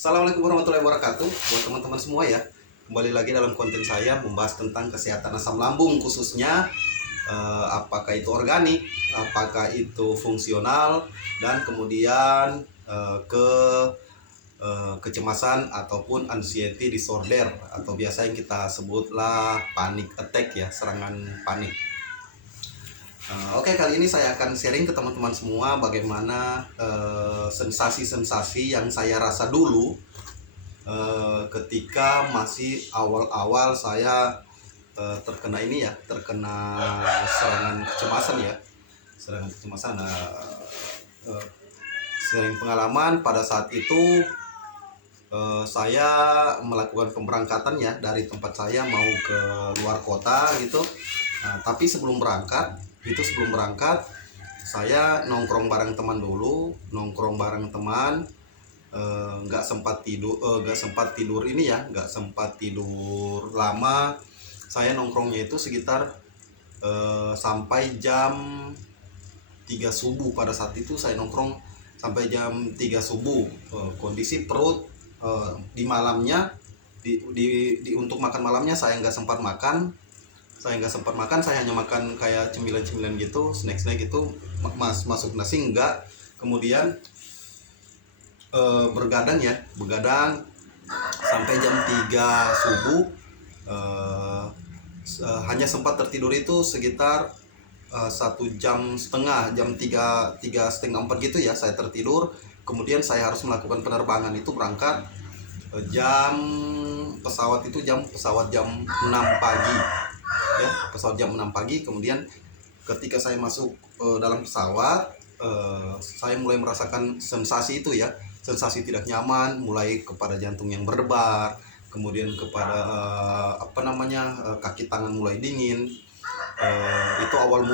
Assalamualaikum warahmatullahi wabarakatuh buat teman-teman semua ya. Kembali lagi dalam konten saya membahas tentang kesehatan asam lambung, khususnya apakah itu organik, apakah itu fungsional, dan kemudian kecemasan ataupun anxiety disorder, atau biasa yang kita sebutlah panic attack ya, serangan panik. Oke, kali ini saya akan sharing ke teman-teman semua bagaimana sensasi-sensasi yang saya rasa dulu ketika masih awal-awal saya terkena serangan kecemasan ya, serangan kecemasan. Sering pengalaman pada saat itu saya melakukan pemberangkatan ya dari tempat saya mau ke luar kota gitu. Tapi sebelum berangkat saya nongkrong bareng teman dulu, nggak sempat tidur lama. Saya nongkrongnya itu sekitar sampai jam 3 subuh. Pada saat itu saya nongkrong sampai jam 3 subuh. Kondisi perut di malamnya untuk makan malamnya saya nggak sempat makan. Saya hanya makan kayak cemilan-cemilan gitu, snack gitu, masuk nasi enggak. Kemudian begadang sampai jam 3 subuh. Hanya sempat tertidur itu sekitar 1,5 jam, jam 3:30, 3:30 gitu ya, saya tertidur. Kemudian saya harus melakukan penerbangan, itu berangkat pesawat jam 6 pagi ya, pesawat jam 6 pagi. Kemudian ketika saya masuk dalam pesawat, saya mulai merasakan sensasi itu ya, sensasi tidak nyaman, mulai kepada jantung yang berdebar, kemudian kepada kaki tangan mulai dingin. Itu awal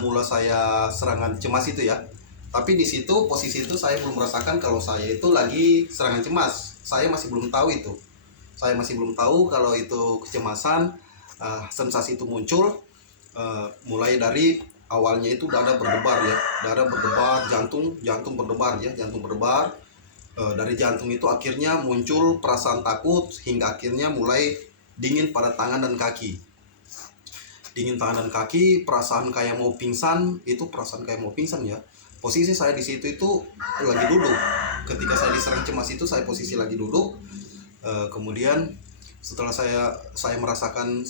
mula saya serangan cemas itu ya. Tapi di situ, posisi itu saya belum merasakan kalau saya itu lagi serangan cemas. Saya masih belum tahu kalau itu kecemasan. Sensasi itu muncul mulai dari awalnya itu dada berdebar, jantung berdebar. Dari jantung itu akhirnya muncul perasaan takut, hingga akhirnya mulai dingin pada tangan dan kaki. Perasaan kayak mau pingsan ya. Posisi saya di situ itu lagi duduk. Ketika saya diserang cemas itu, saya posisi lagi duduk. Kemudian setelah saya merasakan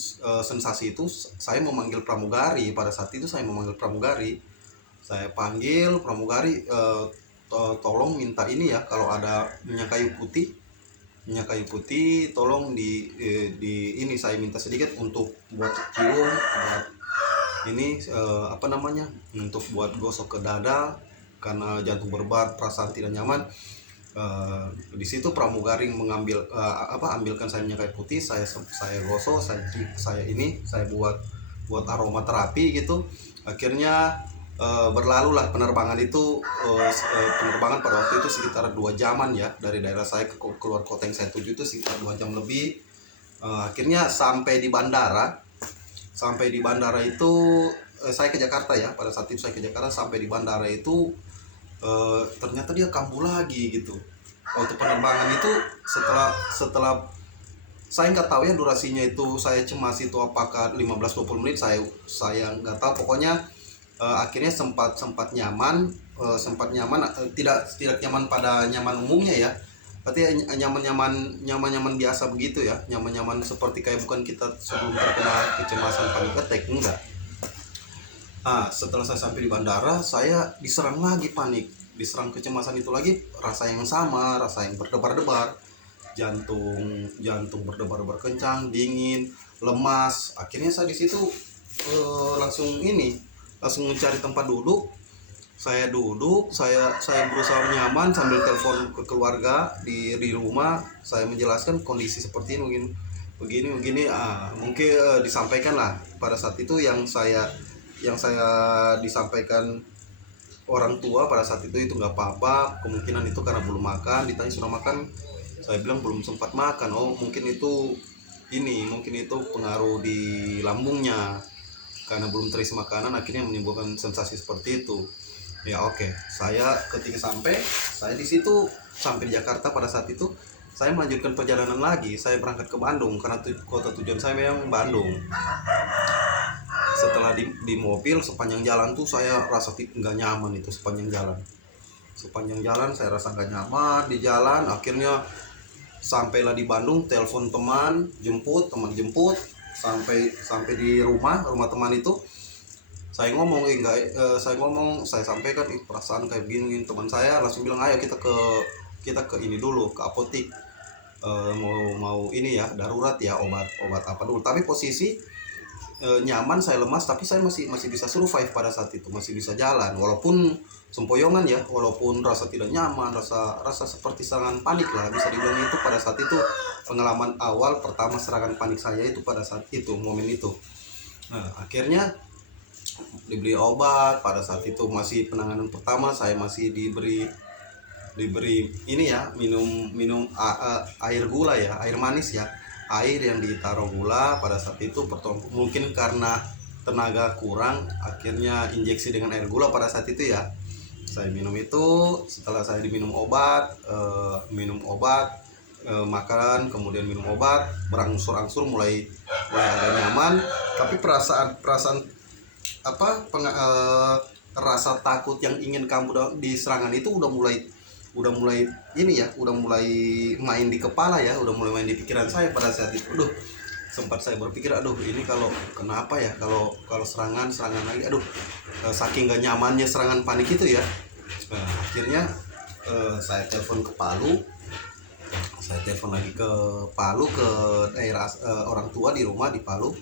sensasi itu, saya memanggil pramugari. Pada saat itu saya panggil pramugari, tolong minta ini ya, kalau ada minyak kayu putih tolong di ini, saya minta sedikit untuk buat cium, untuk buat gosok ke dada karena jantung berdebar, perasaan tidak nyaman. Di situ pramugari ambilkan saya minyak kayu putih, saya gosok, saya buat aromaterapi gitu. Akhirnya berlalulah penerbangan itu. Penerbangan pada waktu itu sekitar 2 jaman ya, dari daerah saya ke keluar kota yang saya tuju itu sekitar 2 jam lebih. Akhirnya sampai di bandara itu, saya ke Jakarta ya, pada saat itu saya ke Jakarta. Sampai di bandara itu ternyata dia kambuh lagi gitu. Waktu penerbangan itu setelah saya nggak tahu ya durasinya itu, saya cemas itu apakah 15-20 menit, saya nggak tahu. Pokoknya akhirnya sempat nyaman, tidak nyaman pada nyaman umumnya ya, berarti nyaman biasa begitu ya, nyaman seperti kayak bukan kita sebelum terkena kecemasan panic attack, enggak. Setelah saya sampai di bandara, saya diserang kecemasan itu lagi, rasa yang sama, rasa yang berdebar-debar, jantung berdebar kencang, dingin, lemas. Akhirnya saya di situ langsung mencari tempat duduk. Saya duduk, saya berusaha nyaman sambil telepon ke keluarga di rumah. Saya menjelaskan kondisi seperti ini, begini. Mungkin disampaikan lah pada saat itu yang saya disampaikan orang tua pada saat itu nggak apa-apa, kemungkinan itu karena belum makan. Ditanya sudah makan, saya bilang belum sempat makan. Mungkin itu pengaruh di lambungnya karena belum terisi makanan, akhirnya menimbulkan sensasi seperti itu ya. Oke, saya ketika sampai, saya di situ sampai di Jakarta pada saat itu saya melanjutkan perjalanan lagi. Saya berangkat ke Bandung karena kota tujuan saya memang Bandung. Setelah di mobil sepanjang jalan tuh saya rasa nggak nyaman itu sepanjang jalan. Sepanjang jalan saya rasa nggak nyaman di jalan. Akhirnya sampailah di Bandung, telepon teman jemput sampai di rumah teman itu. Saya ngomong saya sampaikan perasaan kayak begini. Teman saya langsung bilang ayo kita ke ini dulu, ke apotik. Mau ini ya darurat ya, obat apa dulu. Tapi posisi nyaman, saya lemas, tapi saya masih bisa survive pada saat itu, masih bisa jalan walaupun sempoyongan ya, walaupun rasa tidak nyaman, rasa seperti serangan panik lah bisa dibilang. Itu pada saat itu pengalaman awal pertama serangan panik saya itu pada saat itu, momen itu. Nah, akhirnya diberi obat. Pada saat itu masih penanganan pertama, saya masih diberi ini ya, minum air gula ya, air manis ya, air yang ditaruh gula. Pada saat itu mungkin karena tenaga kurang, akhirnya injeksi dengan air gula pada saat itu ya. Saya minum itu. Setelah saya diminum obat, makan, kemudian minum obat, berangsur-angsur mulai agak nyaman. Tapi perasaan rasa takut yang ingin kamu di serangan itu udah mulai ini ya, udah mulai main di kepala ya, udah mulai main di pikiran saya pada saat itu. Sempat saya berpikir, ini kalau kenapa ya, kalau serangan lagi, saking gak nyamannya serangan panik itu ya. Akhirnya saya telepon lagi ke Palu, ke daerah orang tua di rumah di Palu.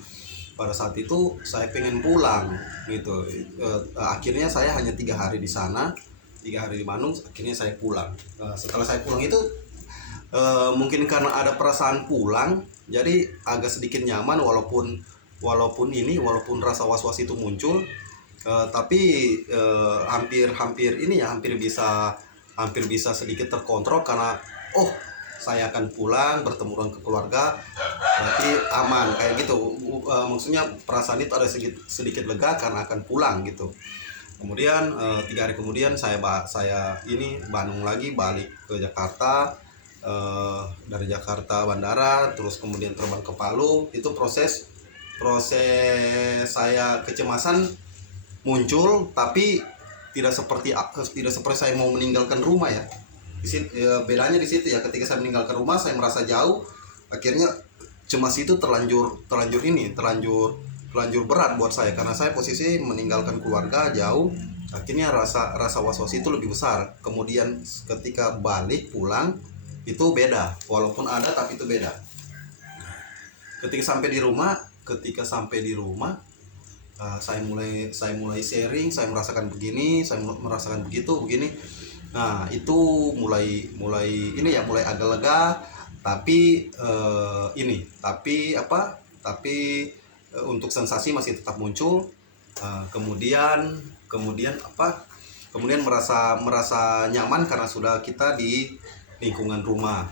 Pada saat itu saya pengen pulang gitu. Akhirnya saya hanya 3 hari di sana, 3 hari di Bandung. Akhirnya saya pulang. Setelah saya pulang itu mungkin karena ada perasaan pulang, jadi agak sedikit nyaman walaupun rasa was-was itu muncul. Tapi hampir bisa sedikit terkontrol karena saya akan pulang bertemu dengan keluarga, berarti aman kayak gitu. Maksudnya perasaan itu ada sedikit lega karena akan pulang gitu. Kemudian 3 hari kemudian saya Bandung lagi, balik ke Jakarta. Dari Jakarta bandara, terus kemudian terbang ke Palu. Itu proses saya kecemasan muncul, tapi tidak seperti saya mau meninggalkan rumah ya. Bedanya di situ ya, ketika saya meninggalkan rumah saya merasa jauh. Akhirnya cemas itu terlanjur berat buat saya karena saya posisi meninggalkan keluarga jauh. Akhirnya rasa was-was itu lebih besar. Kemudian ketika balik pulang itu beda, walaupun ada tapi itu beda. Ketika sampai di rumah saya mulai sharing, saya merasakan begini, saya merasakan begini. Nah, itu mulai agak lega, tapi untuk sensasi masih tetap muncul. Kemudian merasa nyaman karena sudah kita di lingkungan rumah.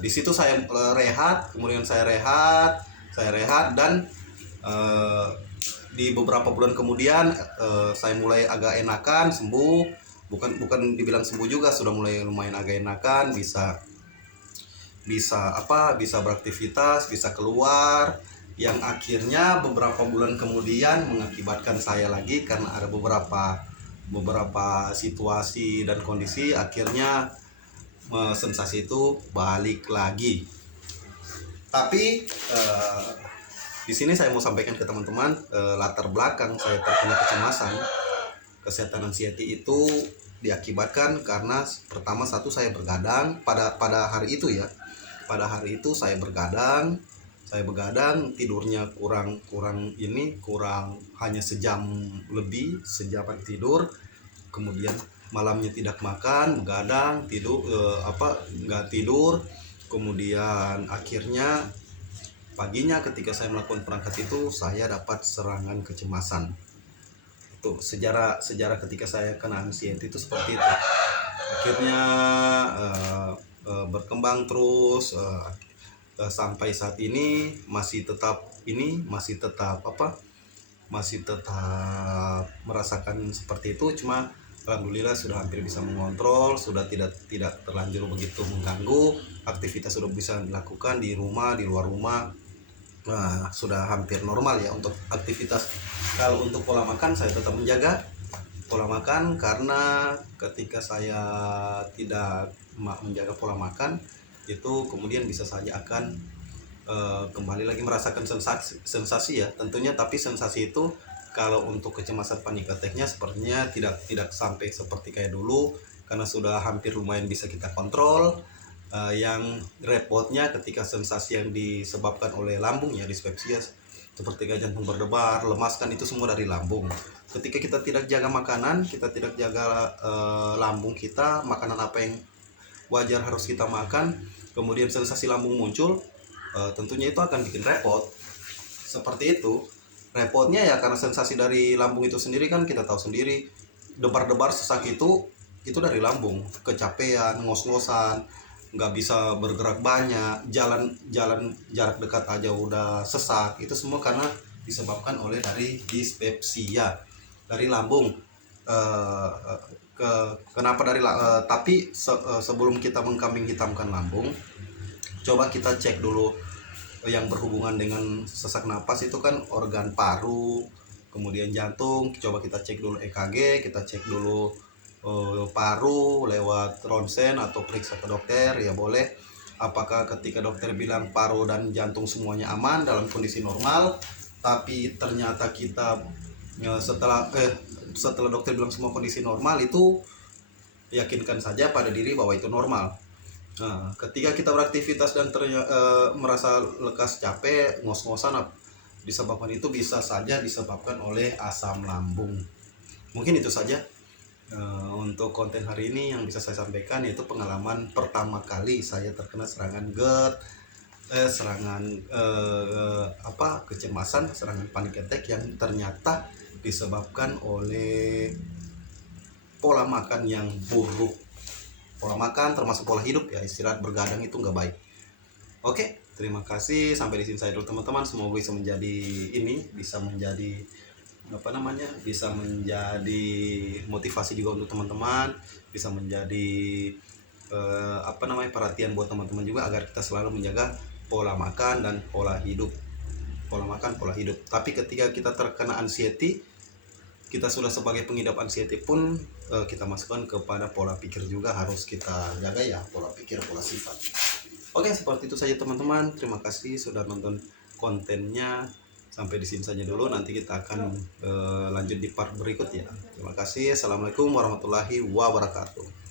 Di situ saya rehat, kemudian saya rehat dan di beberapa bulan kemudian saya mulai agak enakan, sembuh. Bukan dibilang sembuh juga, sudah mulai lumayan agak enakan, bisa beraktivitas, bisa keluar, yang akhirnya beberapa bulan kemudian mengakibatkan saya lagi karena ada beberapa situasi dan kondisi, akhirnya sensasi itu balik lagi. Tapi di sini saya mau sampaikan ke teman-teman latar belakang saya terkena kecemasan, kesehatan anxiety itu diakibatkan karena pertama saya bergadang pada hari itu ya. Pada hari itu saya begadang, tidurnya kurang hanya sejam tidur. Kemudian malamnya tidak makan, begadang, nggak tidur. Kemudian akhirnya paginya ketika saya melakukan perangkat itu, saya dapat serangan kecemasan. Itu sejarah ketika saya kena anxiety itu seperti itu. Akhirnya berkembang terus sampai saat ini masih tetap merasakan seperti itu. Cuma alhamdulillah sudah hampir bisa mengontrol, sudah tidak terlanjur begitu mengganggu, aktivitas sudah bisa dilakukan di rumah, di luar rumah. Nah, sudah hampir normal ya untuk aktivitas. Kalau untuk pola makan saya tetap menjaga pola makan, karena ketika saya tidak menjaga pola makan itu kemudian bisa saja akan kembali lagi merasakan sensasi ya tentunya, tapi sensasi itu kalau untuk kecemasan panic attack-nya sepertinya tidak sampai seperti kayak dulu, karena sudah hampir lumayan bisa kita kontrol. Yang repotnya ketika sensasi yang disebabkan oleh lambung ya, dispepsia, seperti kayak jantung berdebar, lemas, kan itu semua dari lambung. Ketika kita tidak jaga makanan, kita tidak jaga lambung kita, makanan apa yang wajar harus kita makan, kemudian sensasi lambung muncul, tentunya itu akan bikin repot. Seperti itu. Repotnya ya karena sensasi dari lambung itu sendiri, kan kita tahu sendiri, debar-debar sesak itu dari lambung, kecapean, ngos-ngosan, nggak bisa bergerak banyak, jalan jarak dekat aja udah sesak, itu semua karena disebabkan oleh dari dispepsia dari lambung. Eh, Kenapa tapi sebelum kita mengkambing hitamkan lambung, coba kita cek dulu yang berhubungan dengan sesak napas itu kan organ paru, kemudian jantung. Coba kita cek dulu EKG, kita cek dulu paru lewat ronsen atau periksa ke dokter ya boleh. Apakah ketika dokter bilang paru dan jantung semuanya aman dalam kondisi normal, tapi ternyata kita setelah dokter bilang semua kondisi normal, itu yakinkan saja pada diri bahwa itu normal. Nah, ketika kita beraktivitas dan merasa lekas, capek, ngos-ngosan, disebabkan itu bisa saja disebabkan oleh asam lambung. Mungkin itu saja untuk konten hari ini yang bisa saya sampaikan, yaitu pengalaman pertama kali saya terkena serangan GERD, kecemasan, serangan panic attack yang ternyata disebabkan oleh pola makan yang buruk. Pola makan termasuk pola hidup ya, istirahat bergadang itu nggak baik. Oke, terima kasih, sampai di sini saya dulu teman-teman. Semoga bisa menjadi bisa menjadi motivasi juga untuk teman-teman, bisa menjadi perhatian buat teman-teman juga, agar kita selalu menjaga pola makan dan pola hidup. Tapi ketika kita terkena anxiety, kita sudah sebagai pengidap anxiety pun kita masukkan kepada pola pikir juga, harus kita jaga ya, pola pikir, pola sifat. Oke, seperti itu saja teman-teman. Terima kasih sudah nonton kontennya. Sampai di sini saja dulu, nanti kita akan lanjut di part berikut ya. Terima kasih. Assalamualaikum warahmatullahi wabarakatuh.